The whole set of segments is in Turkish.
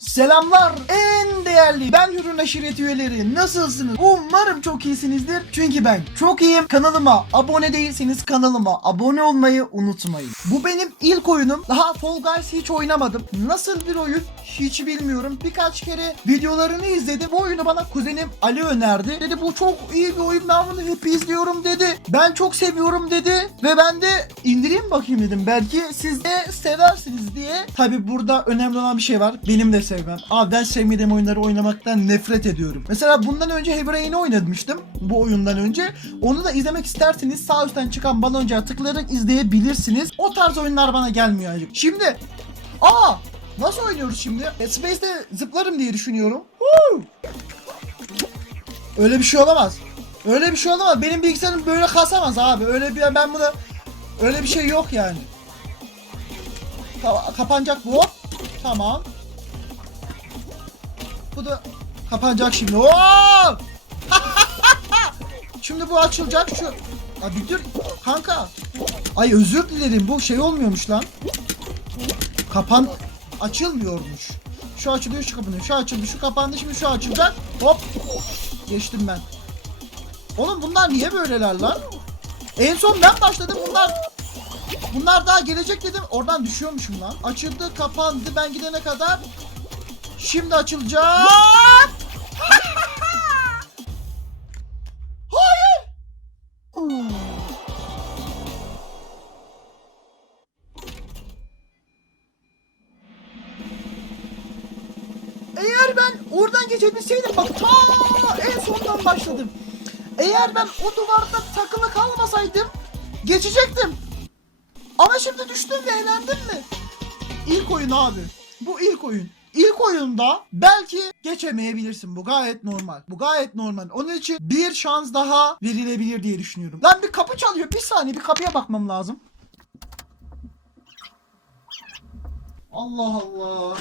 Selamlar en değerli ben Hürün Aşireti üyeleri nasılsınız? Umarım çok iyisinizdir. Çünkü ben çok iyiyim. Kanalıma abone değilseniz kanalıma abone olmayı unutmayın. Bu benim ilk oyunum. Daha Fall Guys hiç oynamadım. Nasıl bir oyun hiç bilmiyorum. Birkaç kere videolarını izledim. Bu oyunu bana kuzenim Ali önerdi. Dedi bu çok iyi bir oyun ben bunu hep izliyorum dedi. Ben çok seviyorum dedi. Ve ben de indireyim bakayım dedim. Belki siz de seversiniz diye. Tabi burada önemli olan bir şey var. Benim de sevmem. Abi ben sevmediğim oyunları oynamaktan nefret ediyorum. Mesela bundan önce Heavy Rain'i oynamıştım. Bu oyundan önce. Onu da izlemek isterseniz sağ üstten çıkan baloncağa tıklayarak izleyebilirsiniz. O tarz oyunlar bana gelmiyor acık. Şimdi Aa! Nasıl oynuyoruz şimdi? Space'de zıplarım diye düşünüyorum. Woo! Öyle bir şey olamaz. Öyle bir şey olamaz. Benim bilgisayarım böyle kasamaz abi. Öyle bir ben bunu öyle bir şey yok yani. Ka- kapanacak bu. Tamam. Bu da kapanacak şimdi. Oo! şimdi bu açılacak şu. Abi dur kanka. Ay özür dilerim bu şey olmuyormuş lan. Kapan açılmıyormuş. Şu açılıyor şu kapanıyor. Şu açıldı şu kapandı şimdi şu açılacak. Hop. Geçtim ben. Oğlum bunlar niye böyleler lan? En son ben başladım bunlar Bunlar daha gelecek dedim. Oradan düşüyormuşum lan. Açıldı, kapandı ben gidene kadar. Şimdi açılacak. Hayır. Eğer ben oradan geçebilseydim bak ta en sondan başladım. Eğer ben o duvarda takılı kalmasaydım geçecektim. Ama şimdi düştüm ve eğlendim mi? İlk oyun abi. Bu ilk oyun. İlk oyunda belki geçemeyebilirsin. Bu gayet normal. Bu gayet normal. Onun için bir şans daha verilebilir diye düşünüyorum. Lan bir kapı çalıyor. Bir saniye bir kapıya bakmam lazım. Allah Allah.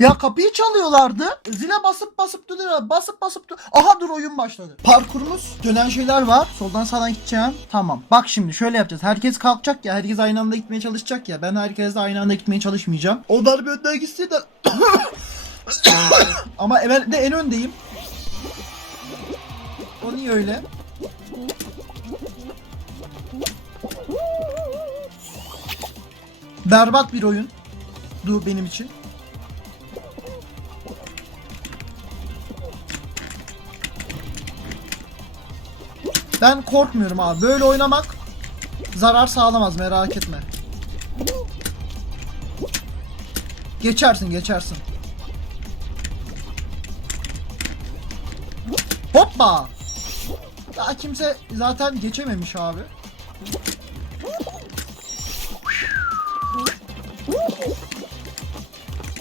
Ya kapıyı çalıyorlardı. Zile basıp basıp duruyor. Basıp basıp dur. Aha dur oyun başladı. Parkurumuz dönen şeyler var. Soldan sağdan gideceğim. Tamam. Bak şimdi şöyle yapacağız. Herkes kalkacak ya. Herkes aynı anda gitmeye çalışacak ya. Ben herkesle aynı anda gitmeye çalışmayacağım. Onlar bir önden gitsin de. Ama ben de en öndeyim. O niye öyle? Berbat bir oyun. Du benim için. Ben korkmuyorum abi. Böyle oynamak zarar sağlamaz merak etme. Geçersin geçersin. Hoppa. Daha kimse zaten geçememiş abi.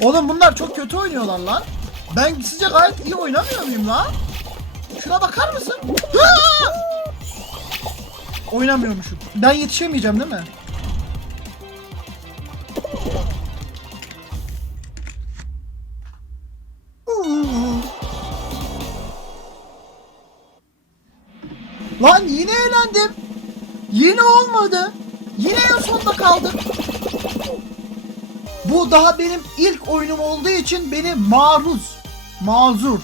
Oğlum bunlar çok kötü oynuyorlar lan. Ben sizce gayet iyi oynamıyor muyum lan? Şuna bakar mısın? Aa! Oynamıyormuşum. Ben yetişemeyeceğim değil mi? Lan yine eğlendim. Yine olmadı. Yine en sonda kaldık. Bu daha benim ilk oyunum olduğu için beni maruz, mazur,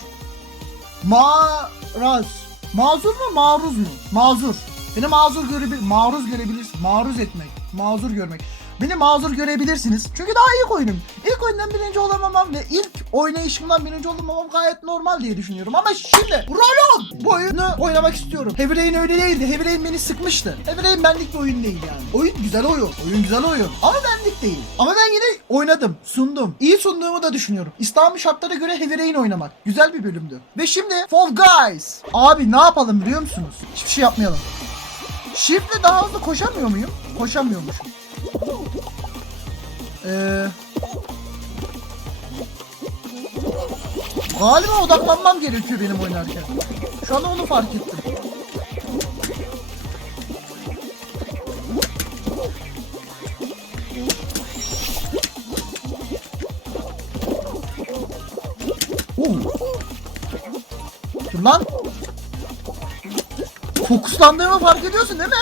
maraz, mazur mu maruz mu? Mazur. Beni mazur görebilir, maruz görebilirsin. Maruz etmek, mazur görmek. Beni mazur görebilirsiniz. Çünkü daha ilk oyunum. İlk oyundan birinci olamamam ve ilk oynayışımdan birinci olamamam gayet normal diye düşünüyorum. Ama şimdi Rolon bu oyunu oynamak istiyorum. Heavy Rain öyle değildi. Heavy Rain beni sıkmıştı. Heavy Rain benlik bir oyun değil yani. Oyun güzel oyun. Oyun güzel oyun. Ama benlik değil. Ama ben yine oynadım. Sundum. İyi sunduğumu da düşünüyorum. İstanbul şartlara göre Heavy Rain oynamak. Güzel bir bölümdü. Ve şimdi Fall Guys. Abi ne yapalım biliyor musunuz? Hiçbir şey yapmayalım. Shift'le daha hızlı koşamıyor muyum? Koşamıyormuşum. Ee, galiba odaklanmam gerekiyor benim oynarken. Şu anda onu fark ettim. Dur lan. Fokuslandığımı fark ediyorsun değil mi?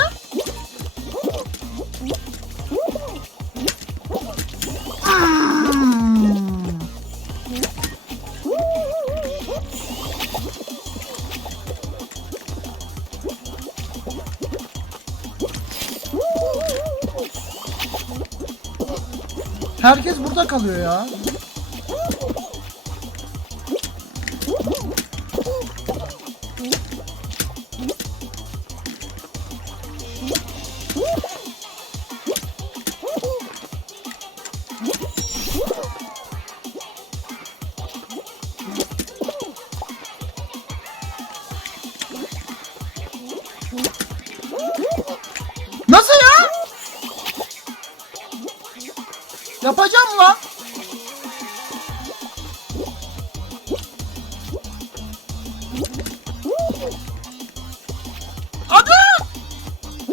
Herkes burada kalıyor ya. Yapacağım lan. Hadi!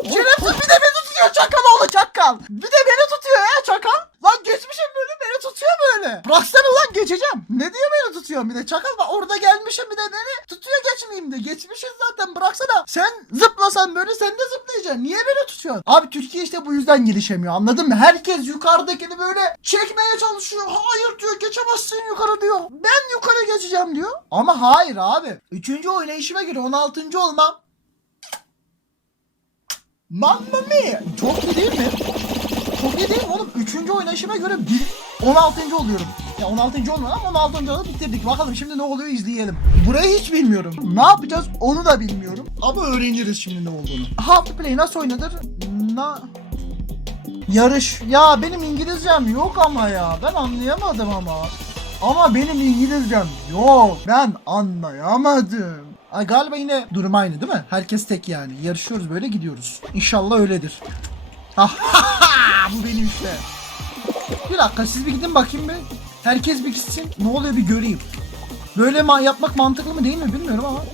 Şerefsiz bir de beni tutuyor çakal oğlu çakal. Bir de beni tutuyor ya çakal. Lan geçmişim böyle beni tutuyor böyle. Bıraksana ulan geçeceğim. Ne diye beni tutuyor bir de çakal bak orada gelmişim bir de beni tutuyor geçmeyeyim de. Geçmişiz zaten bıraksana. Sen zıplasan böyle sen de zıplayacaksın. Niye beni tutuyorsun? Abi Türkiye işte bu yüzden gelişemiyor anladın mı? Herkes yukarıdakini böyle çekmeye çalışıyor. Hayır diyor geçemezsin yukarı diyor. Ben yukarı geçeceğim diyor. Ama hayır abi. Üçüncü oynayışıma göre 16. olmam Mamma mia! Çok iyi değil mi? Çok iyi değil mi oğlum? Üçüncü oynayışıma göre bir, 16. oluyorum. Ya 16. olmadı ama 16. da bitirdik. Bakalım şimdi ne oluyor izleyelim. Burayı hiç bilmiyorum. Ne yapacağız onu da bilmiyorum. Ama öğreniriz şimdi ne olduğunu. To play nasıl oynanır? Na... Yarış. Ya benim İngilizcem yok ama ya. Ben anlayamadım ama. Ama benim İngilizcem yok. Ben anlayamadım. Ay galiba yine durum aynı değil mi? Herkes tek yani. Yarışıyoruz böyle gidiyoruz. İnşallah öyledir. Ah, bu benim işte. Bir dakika siz bir gidin bakayım bir. Herkes bir gitsin. Ne oluyor bir göreyim. Böyle ma yapmak mantıklı mı değil mi bilmiyorum ama.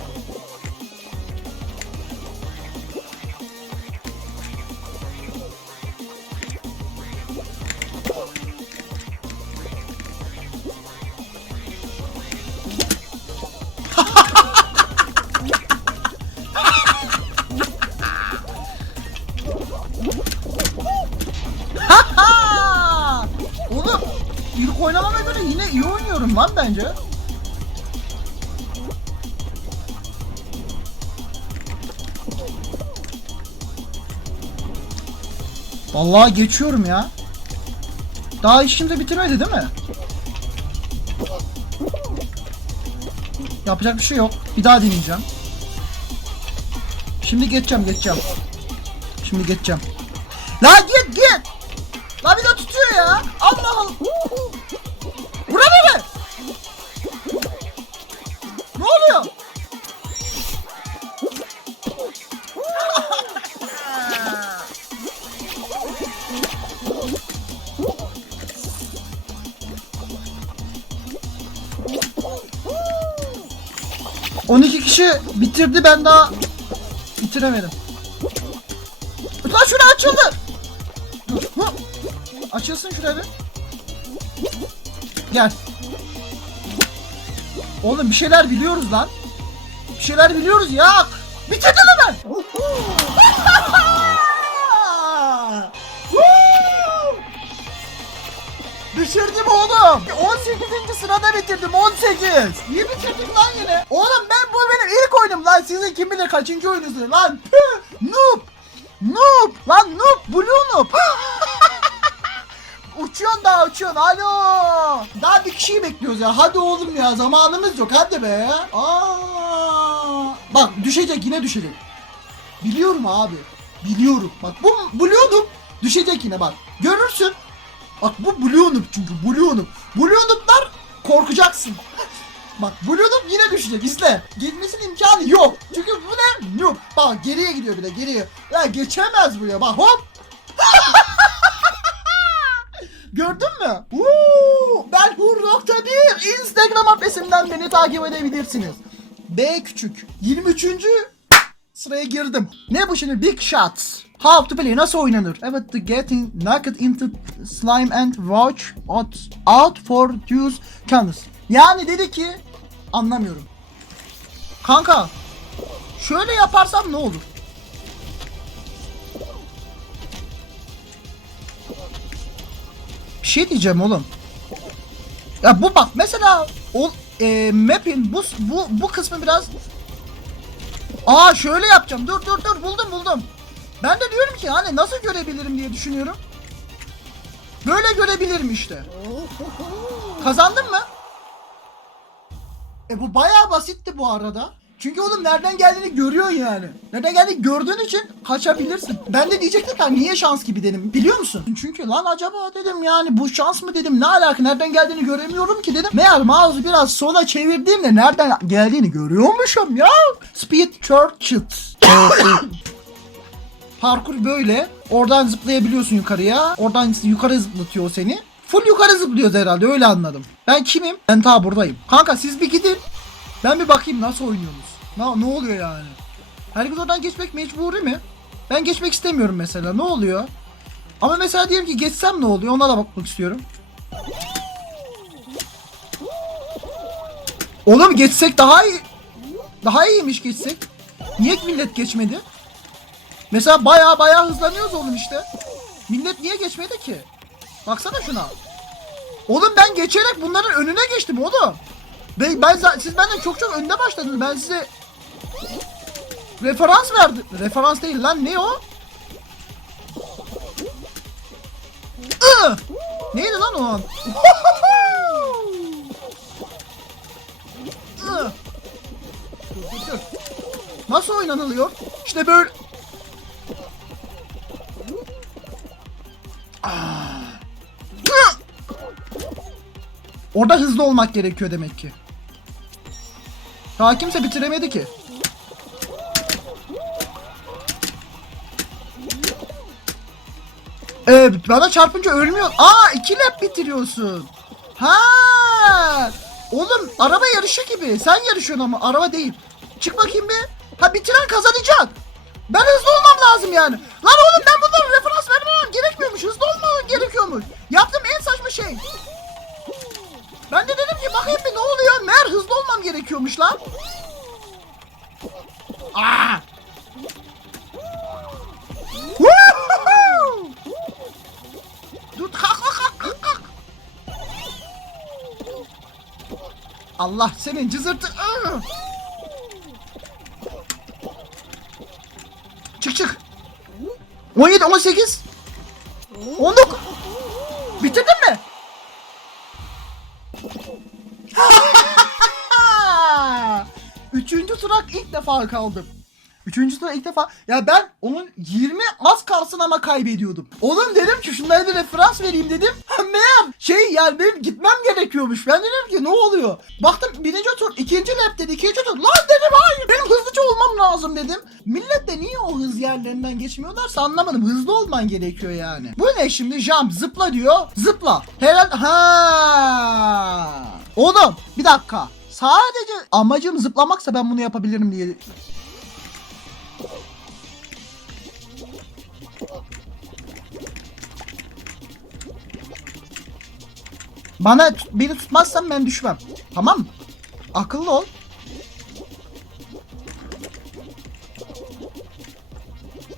Bence. Vallahi geçiyorum ya. Daha iş şimdi bitirmedi değil mi? Yapacak bir şey yok. Bir daha deneyeceğim. Şimdi geçeceğim, geçeceğim. Şimdi geçeceğim. La git git. La bir de tutuyor ya. Allah Allah. 12 kişi bitirdi ben daha bitiremedim. Lan şura açıldı. Açılsın şuraya bir. Gel. Oğlum bir şeyler biliyoruz lan. Bir şeyler biliyoruz ya. Düşürdüm oğlum. 18. sırada bitirdim 18. İyi bitirdik lan yine. Oğlum ben bu benim ilk oyunum lan. Sizin kim bilir kaçıncı oyununuz lan. Noob. Noob. Lan noob. Blue noob. uçuyorsun daha uçuyorsun. Alo. Daha bir kişiyi bekliyoruz ya. Hadi oğlum ya. Zamanımız yok. Hadi be. Aa. Bak düşecek yine düşecek. Biliyorum abi. Biliyorum. Bak bu noob düşecek yine bak. Görürsün. Bak bu Blue Noob çünkü Blue Noob. Blue Noob'lar korkacaksın. Bak Blue Noob yine düşecek izle. Gitmesinin imkanı yok. Çünkü bu ne? Noob. Bak geriye gidiyor bir de geriye. Ya geçemez buraya bak hop. Gördün mü? Uuu, ben Hur.1 Instagram adresimden beni takip edebilirsiniz. B küçük. 23. Sıraya girdim. Ne bu şimdi? Big Shots. How to play nasıl oynanır? Evet, to getting knocked into slime and watch out, out for use canvas. Yani dedi ki anlamıyorum. Kanka şöyle yaparsam ne olur? Bir şey diyeceğim oğlum. Ya bu bak mesela o e, map'in bu bu bu kısmı biraz Aa şöyle yapacağım. Dur dur dur buldum buldum. Ben de diyorum ki hani nasıl görebilirim diye düşünüyorum. Böyle görebilirim işte. Kazandın mı? E bu bayağı basitti bu arada. Çünkü oğlum nereden geldiğini görüyorsun yani. Nereden geldiğini gördüğün için kaçabilirsin. Ben de diyecektim ki "Ha, niye şans gibi dedim. Biliyor musun? Çünkü lan acaba dedim yani bu şans mı dedim. Ne alaka nereden geldiğini göremiyorum ki dedim. Meğer mouse'u biraz sola çevirdiğimde nereden geldiğini görüyormuşum ya. Speed Churchill. Parkur böyle. Oradan zıplayabiliyorsun yukarıya. Oradan yukarı zıplatıyor seni. Full yukarı zıplıyoruz herhalde öyle anladım. Ben kimim? Ben ta buradayım. Kanka siz bir gidin. Ben bir bakayım nasıl oynuyorsunuz. Ne, ne oluyor yani? Herkes oradan geçmek mecburi mi? Ben geçmek istemiyorum mesela. Ne oluyor? Ama mesela diyelim ki geçsem ne oluyor? Ona da bakmak istiyorum. Oğlum geçsek daha iyi. Daha iyiymiş geçsek. Niye millet geçmedi? Mesela baya baya hızlanıyoruz oğlum işte. Millet niye geçmedi ki? Baksana şuna. Oğlum ben geçerek bunların önüne geçtim oğlum. Ben, ben siz benden çok çok önde başladınız. Ben size referans verdim. Referans değil lan ne o? Ih! Neydi lan o. Nasıl oynanılıyor? İşte böyle Orada hızlı olmak gerekiyor demek ki. Daha kimse bitiremedi ki. Evet bana çarpınca ölmüyor. Aa iki lap bitiriyorsun. Ha! Oğlum araba yarışı gibi. Sen yarışıyorsun ama araba değil. Çık bakayım bir. Ha bitiren kazanacak. Ben hızlı olmam lazım yani. Lan oğlum ben bunlara referans vermem gerekmiyormuş. Hızlı olmam gerekiyormuş. Yaptığım en saçma şey. Ben de dedim ki bakayım bir ne oluyor? Meğer hızlı olmam gerekiyormuş lan. Aa! Allah senin cızırtı. Aa! Çık çık. 17 18 19 Bitirdin mi? Üçüncü turak ilk defa kaldım. Üçüncü turak ilk defa. Ya ben onun 20 az kalsın ama kaybediyordum. Oğlum dedim ki şunlara bir referans vereyim dedim. Meğer şey yani benim gitmem gerekiyormuş. Ben dedim ki ne oluyor? Baktım birinci tur, ikinci lap dedi, ikinci tur. Lan dedim hayır benim hızlıca olmam lazım dedim. Millet de niye o hız yerlerinden geçmiyorlarsa anlamadım. Hızlı olman gerekiyor yani. Bu ne şimdi? Jump zıpla diyor. Zıpla. Herhalde ha. Oğlum bir dakika. Sadece amacım zıplamaksa ben bunu yapabilirim diye. Bana beni tutmazsan ben düşmem. Tamam mı? Akıllı ol.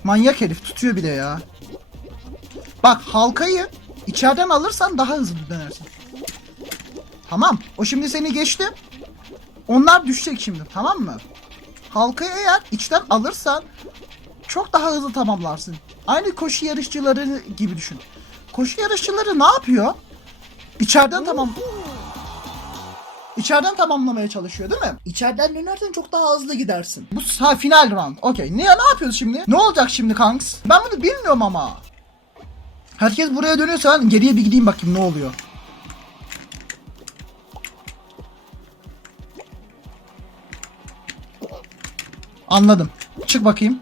Manyak herif tutuyor bir de ya. Bak halkayı içeriden alırsan daha hızlı dönersin. Tamam. O şimdi seni geçti. Onlar düşecek şimdi. Tamam mı? Halkayı eğer içten alırsan çok daha hızlı tamamlarsın. Aynı koşu yarışçıları gibi düşün. Koşu yarışçıları ne yapıyor? İçeriden tamam. İçeriden tamamlamaya çalışıyor değil mi? İçeriden dönersen çok daha hızlı gidersin. Bu ha, final round. Okey. Ne, ne yapıyoruz şimdi? Ne olacak şimdi kanks? Ben bunu bilmiyorum ama. Herkes buraya dönüyorsa ben geriye bir gideyim bakayım ne oluyor. Anladım. Çık bakayım.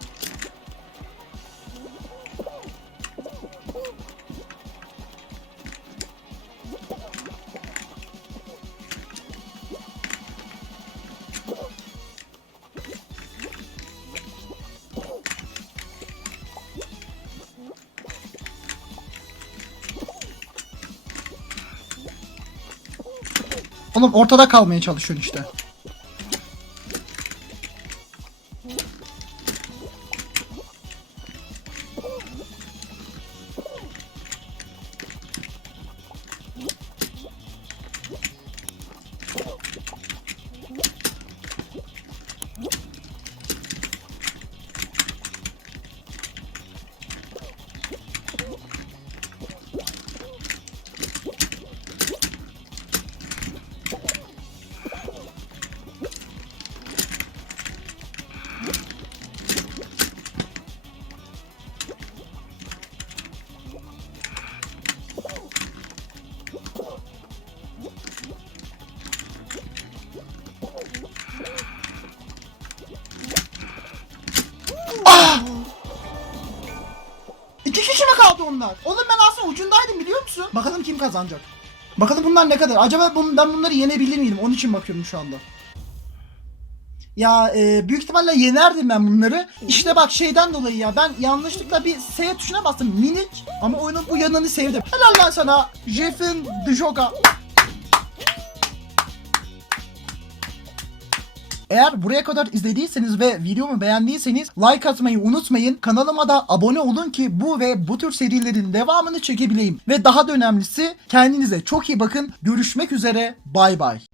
Oğlum ortada kalmaya çalışıyorsun işte. Onlar. Oğlum ben aslında ucundaydım biliyor musun? Bakalım kim kazanacak. Bakalım bunlar ne kadar. Acaba bun- ben bunları yenebilir miyim? Onun için bakıyorum şu anda. Ya e, büyük ihtimalle yenerdim ben bunları. İşte bak şeyden dolayı ya ben yanlışlıkla bir S tuşuna bastım minik ama oyunun bu yanını sevdim. Helal lan sana Jeff'in Djoka. Eğer buraya kadar izlediyseniz ve videomu beğendiyseniz like atmayı unutmayın. Kanalıma da abone olun ki bu ve bu tür serilerin devamını çekebileyim. Ve daha da önemlisi kendinize çok iyi bakın. Görüşmek üzere. Bay bay.